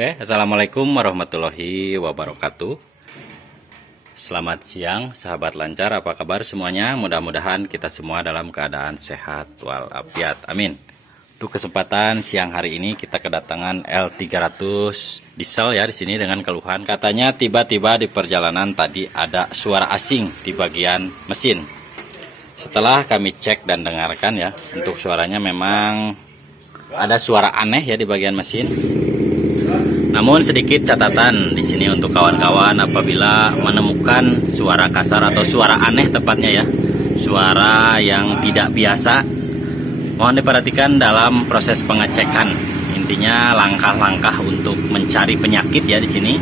Oke, assalamualaikum warahmatullahi wabarakatuh. Selamat siang, sahabat lancar. Apa kabar semuanya? Mudah-mudahan kita semua dalam keadaan sehat walafiat. Amin. Untuk kesempatan siang hari ini kita kedatangan L300 diesel ya di sini dengan keluhan. Katanya tiba-tiba di perjalanan tadi ada suara asing di bagian mesin. Setelah kami cek dan dengarkan ya, untuk suaranya memang ada suara aneh ya di bagian mesin. Namun sedikit catatan di sini untuk kawan-kawan apabila menemukan suara kasar atau suara aneh tepatnya ya, suara yang tidak biasa, mohon diperhatikan dalam proses pengecekan. Intinya langkah-langkah untuk mencari penyakit ya di sini,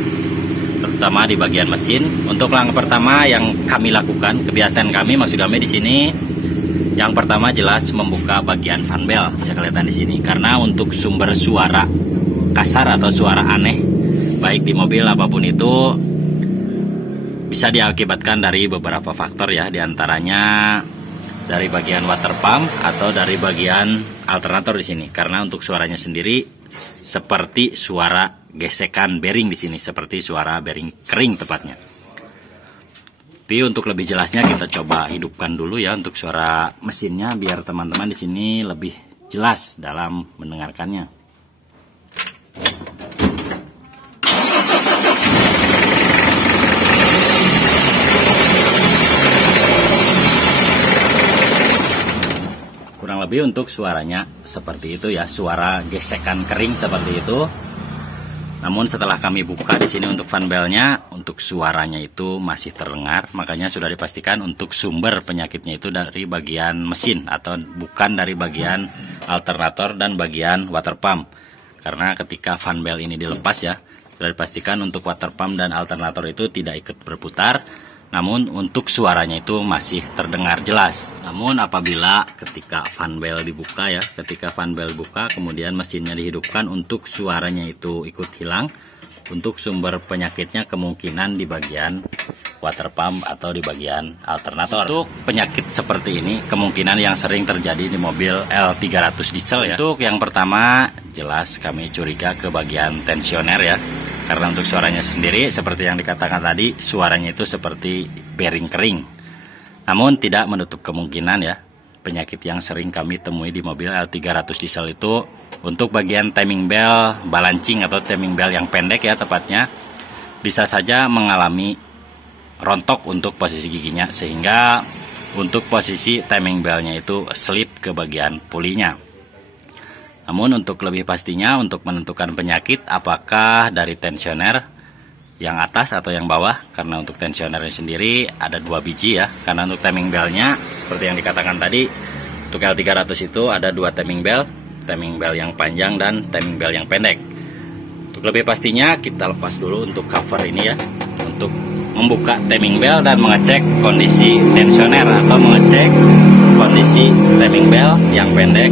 terutama di bagian mesin. Untuk langkah pertama yang kami lakukan, kebiasaan kami, maksud kami di sini, yang pertama jelas membuka bagian fan bell, bisa kelihatan di sini. Karena untuk sumber suara kasar atau suara aneh baik di mobil apapun itu bisa diakibatkan dari beberapa faktor ya, diantaranya dari bagian water pump atau dari bagian alternator di sini. Karena untuk suaranya sendiri seperti suara gesekan bearing di sini, seperti suara bearing kering tepatnya. Tapi untuk lebih jelasnya kita coba hidupkan dulu ya untuk suara mesinnya biar teman-teman di sini lebih jelas dalam mendengarkannya. Kurang lebih untuk suaranya seperti itu ya, suara gesekan kering seperti itu. Namun setelah kami buka di sini untuk fan bellnya, untuk suaranya itu masih terdengar. Makanya sudah dipastikan untuk sumber penyakitnya itu dari bagian mesin atau bukan dari bagian alternator dan bagian water pump. Karena ketika fan bell ini dilepas ya, sudah dipastikan untuk water pump dan alternator itu tidak ikut berputar. Namun untuk suaranya itu masih terdengar jelas. Namun apabila ketika fan bell dibuka ya, ketika fan bell buka kemudian mesinnya dihidupkan, untuk suaranya itu ikut hilang. Untuk sumber penyakitnya kemungkinan di bagian water pump atau di bagian alternator. Untuk penyakit seperti ini kemungkinan yang sering terjadi di mobil L300 diesel ya. Untuk yang pertama jelas kami curiga ke bagian tensioner ya. Karena untuk suaranya sendiri seperti yang dikatakan tadi, suaranya itu seperti bearing kering. Namun tidak menutup kemungkinan ya, penyakit yang sering kami temui di mobil L300 diesel itu untuk bagian timing bell balancing atau timing bell yang pendek ya tepatnya, bisa saja mengalami rontok untuk posisi giginya, sehingga untuk posisi timing bellnya itu slip ke bagian pulinya. Namun untuk lebih pastinya, untuk menentukan penyakit apakah dari tensioner yang atas atau yang bawah, karena untuk tensionernya sendiri ada 2 biji ya. Karena untuk timing bellnya seperti yang dikatakan tadi, untuk L300 itu ada 2 timing bell yang panjang dan timing bell yang pendek. Untuk lebih pastinya kita lepas dulu untuk cover ini ya, untuk membuka timing bell dan mengecek kondisi tensioner atau mengecek kondisi timing bell yang pendek.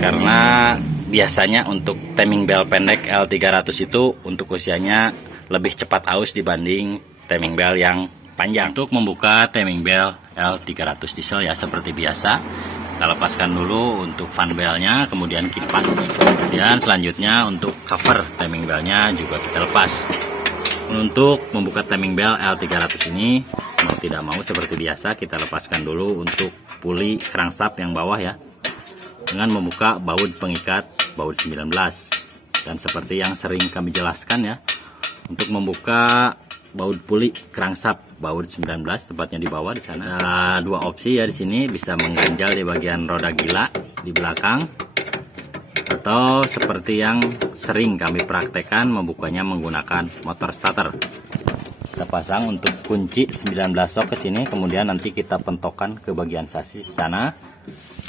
Karena biasanya untuk timing bell pendek L300 itu untuk usianya lebih cepat aus dibanding timing bell yang panjang. Untuk membuka timing bell L300 diesel ya seperti biasa, kita lepaskan dulu untuk fan bellnya, kemudian kipas. Kemudian selanjutnya untuk cover timing bellnya juga kita lepas. Untuk membuka timing bell L300 ini mau tidak mau seperti biasa kita lepaskan dulu untuk puli crankshaft yang bawah ya, dengan membuka baut pengikat baut 19. Dan seperti yang sering kami jelaskan ya, untuk membuka baut puli crankshaft baut 19 tepatnya di bawah di sana ada 2 opsi ya di sini, bisa mengganjal di bagian roda gila di belakang, atau seperti yang sering kami praktekkan membukanya menggunakan motor starter. Kita pasang untuk kunci 19 sok ke sini, kemudian nanti kita pentokkan ke bagian sasis di sana.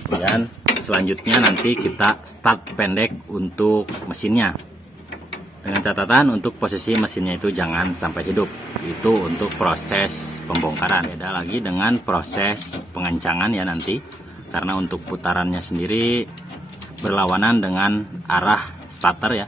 Kemudian selanjutnya nanti kita start pendek untuk mesinnya, dengan catatan untuk posisi mesinnya itu jangan sampai hidup. Itu untuk proses pembongkaran. Beda lagi dengan proses pengencangan ya nanti, karena untuk putarannya sendiri berlawanan dengan arah starter ya.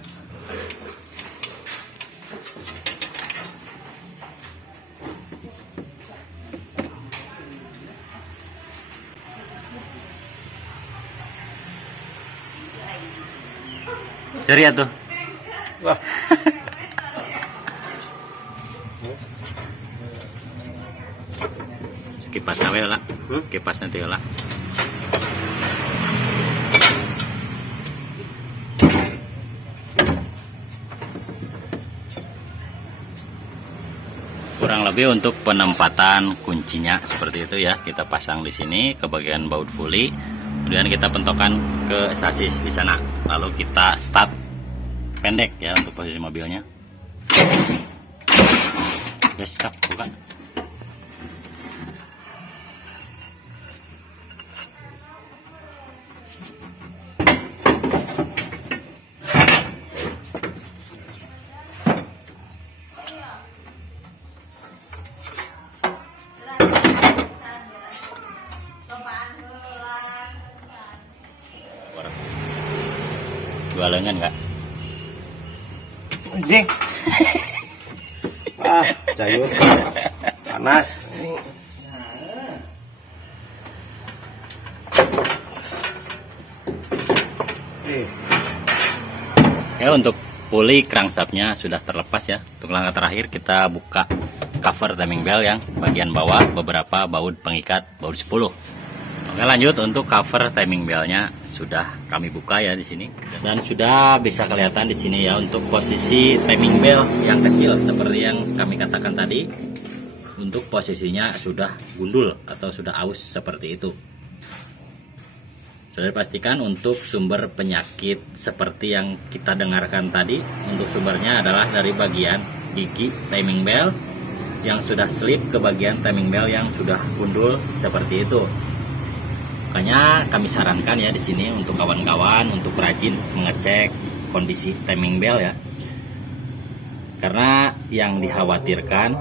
Ceria tuh. Wah. Kipas nawe lah. Kipas nanti lah. Kurang lebih untuk penempatan kuncinya seperti itu ya. Kita pasang di sini ke bagian baut puli. Kemudian kita pentokkan ke sasis di sana. Lalu kita start pendek ya untuk posisi mobilnya. Yes, buka. Dua lengan enggak? Anjing. Ah, cayur. Panas. Ya, untuk puli crankshaftnya sudah terlepas ya. Untuk langkah terakhir kita buka cover timing belt yang bagian bawah, beberapa baut pengikat baut 10. Oke, lanjut untuk cover timing beltnya sudah kami buka ya di sini, dan sudah bisa kelihatan di sini ya untuk posisi timing belt yang kecil seperti yang kami katakan tadi. Untuk posisinya sudah gundul atau sudah aus seperti itu. Sudah dipastikan untuk sumber penyakit seperti yang kita dengarkan tadi, untuk sumbernya adalah dari bagian gigi timing belt yang sudah slip ke bagian timing belt yang sudah gundul seperti itu. Makanya kami sarankan ya di sini untuk kawan-kawan untuk rajin mengecek kondisi timing belt ya. Karena yang dikhawatirkan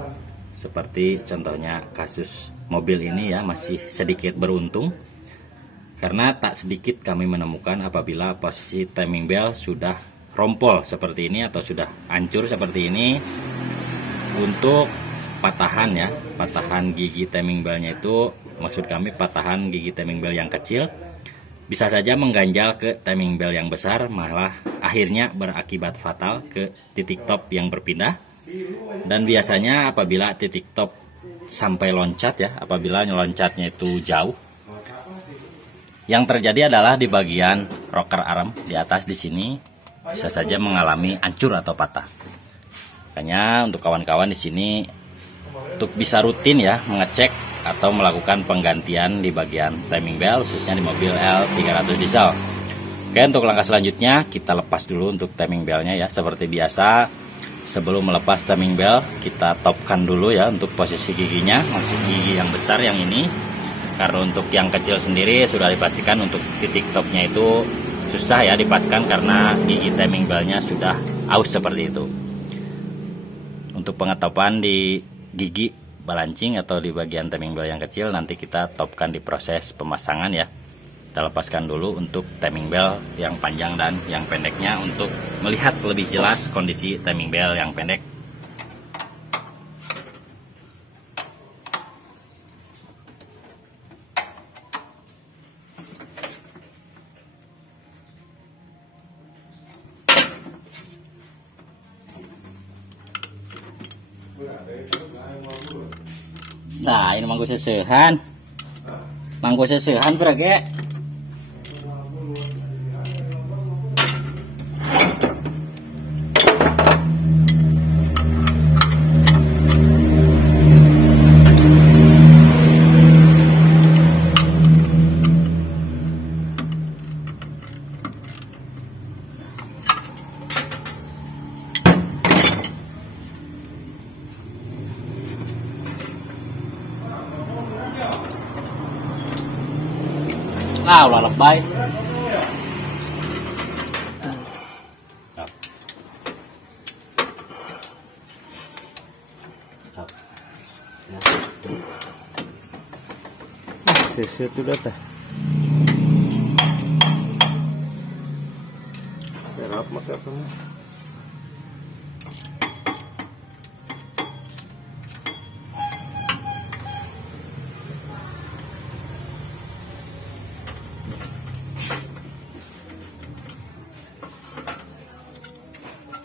seperti contohnya kasus mobil ini ya, masih sedikit beruntung. Karena tak sedikit kami menemukan apabila posisi timing belt sudah rompol seperti ini atau sudah hancur seperti ini, untuk patahan ya, patahan gigi timing beltnya itu, maksud kami patahan gigi timing belt yang kecil bisa saja mengganjal ke timing belt yang besar, malah akhirnya berakibat fatal ke titik top yang berpindah. Dan biasanya apabila titik top sampai loncat ya, apabila loncatnya itu jauh, yang terjadi adalah di bagian rocker arm di atas di sini bisa saja mengalami hancur atau patah. Makanya untuk kawan-kawan di sini untuk bisa rutin ya mengecek atau melakukan penggantian di bagian timing belt khususnya di mobil L300 diesel. Oke, untuk langkah selanjutnya kita lepas dulu untuk timing beltnya ya. Seperti biasa, sebelum melepas timing belt kita topkan dulu ya untuk posisi giginya, maksud gigi yang besar yang ini. Karena untuk yang kecil sendiri sudah dipastikan untuk titik topnya itu susah ya dipaskan karena gigi timing beltnya sudah aus seperti itu. Untuk pengetopan di gigi balancing atau di bagian timing belt yang kecil nanti kita topkan di proses pemasangan ya. Kita lepaskan dulu untuk timing belt yang panjang dan yang pendeknya untuk melihat lebih jelas kondisi timing belt yang pendek. Nah, ini mangko sesehan. Mangko sesehan berage. Nah, ulah lebay. Sisi itu dah. Serap maka apa?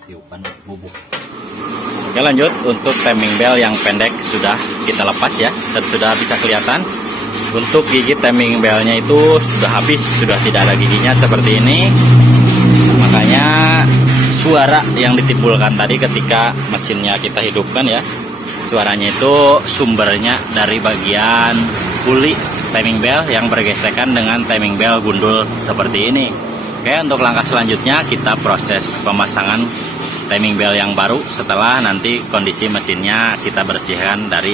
Tiupan bubuk. Oke, lanjut untuk timing bell yang pendek sudah kita lepas ya, dan sudah bisa kelihatan. Untuk gigi timing bellnya itu sudah habis, sudah tidak ada giginya seperti ini. Makanya suara yang ditimbulkan tadi ketika mesinnya kita hidupkan ya, suaranya itu sumbernya dari bagian puli timing bell yang bergesekan dengan timing bell gundul seperti ini. Oke, untuk langkah selanjutnya kita proses pemasangan timing bell yang baru setelah nanti kondisi mesinnya kita bersihkan dari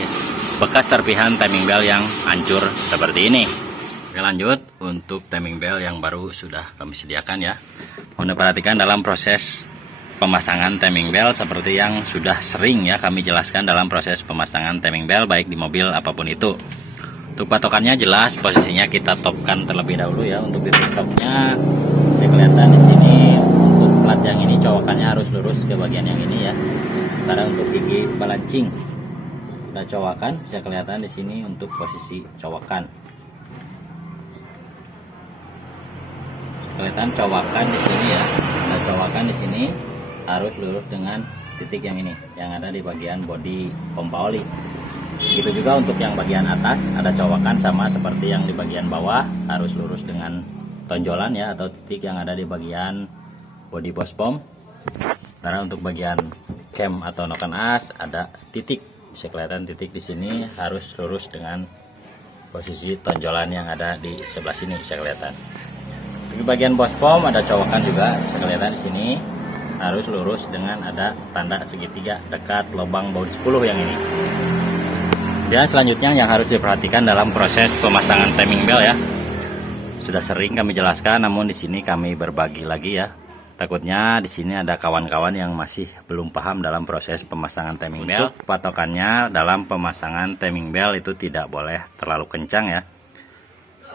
bekas serpihan timing bell yang hancur seperti ini. Oke, lanjut untuk timing bell yang baru sudah kami sediakan ya. Mohon diperhatikan dalam proses pemasangan timing bell seperti yang sudah sering ya kami jelaskan dalam proses pemasangan timing bell baik di mobil apapun itu. Untuk patokannya jelas, posisinya kita topkan terlebih dahulu ya. Untuk titik topnya bisa kelihatan di sini. Untuk plat yang ini cowokannya harus lurus ke bagian yang ini ya. Karena untuk gigi balancing kita cowokan, bisa kelihatan di sini untuk posisi cowokan. Kelihatan cowokan di sini ya. Ada cowokan di sini harus lurus dengan titik yang ini yang ada di bagian bodi pompa oli. Begitu juga untuk yang bagian atas ada cowokan sama seperti yang di bagian bawah, harus lurus dengan tonjolan ya atau titik yang ada di bagian bodi bospom. Karena untuk bagian cam atau noken as ada titik, bisa kelihatan titik di sini harus lurus dengan posisi tonjolan yang ada di sebelah sini, bisa kelihatan. Di bagian bospom ada cowokan juga, bisa kelihatan di sini harus lurus dengan ada tanda segitiga dekat lubang baut 10 yang ini. Dan selanjutnya yang harus diperhatikan dalam proses pemasangan timing bell ya, sudah sering kami jelaskan, namun di sini kami berbagi lagi ya. Takutnya di sini ada kawan-kawan yang masih belum paham dalam proses pemasangan timing bell. Untuk patokannya dalam pemasangan timing bell itu tidak boleh terlalu kencang ya.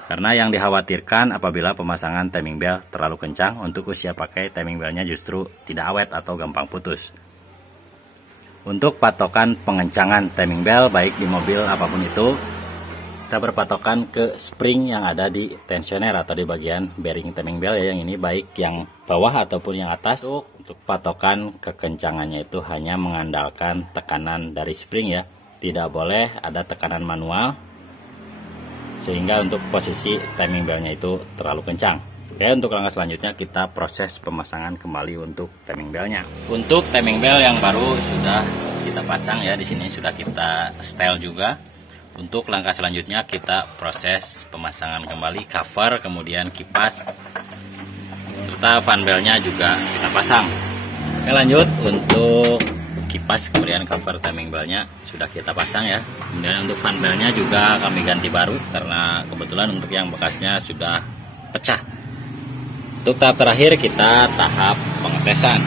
Karena yang dikhawatirkan apabila pemasangan timing bell terlalu kencang, untuk usia pakai timing bellnya justru tidak awet atau gampang putus. Untuk patokan pengencangan timing bell baik di mobil apapun itu, kita berpatokan ke spring yang ada di tensioner atau di bagian bearing timing bell ya, yang ini baik yang bawah ataupun yang atas. Untuk patokan kekencangannya itu hanya mengandalkan tekanan dari spring ya, tidak boleh ada tekanan manual sehingga untuk posisi timing bellnya itu terlalu kencang. Oke, untuk langkah selanjutnya kita proses pemasangan kembali untuk timing bellnya. Untuk timing bell yang baru sudah kita pasang ya, di sini sudah kita setel juga. Untuk langkah selanjutnya kita proses pemasangan kembali cover, kemudian kipas, serta fan bellnya juga kita pasang. Oke, lanjut untuk kipas kemudian cover timing bellnya sudah kita pasang ya. Kemudian untuk fan bellnya juga kami ganti baru karena kebetulan untuk yang bekasnya sudah pecah. Untuk tahap terakhir kita tahap pengetesan.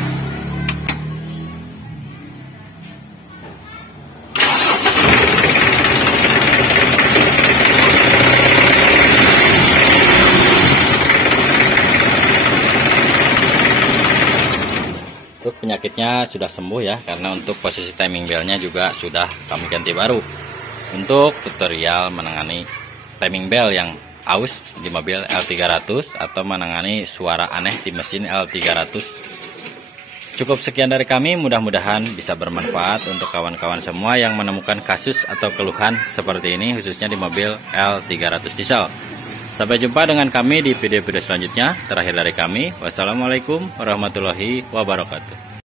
Untuk penyakitnya sudah sembuh ya, karena untuk posisi timing bellnya juga sudah kami ganti baru. Untuk tutorial menangani timing bell yang aus di mobil L300 atau menangani suara aneh di mesin L300. Cukup sekian dari kami, mudah-mudahan bisa bermanfaat untuk kawan-kawan semua yang menemukan kasus atau keluhan seperti ini khususnya di mobil L300 diesel. Sampai jumpa dengan kami di video-video selanjutnya. Terakhir dari kami, wassalamualaikum warahmatullahi wabarakatuh.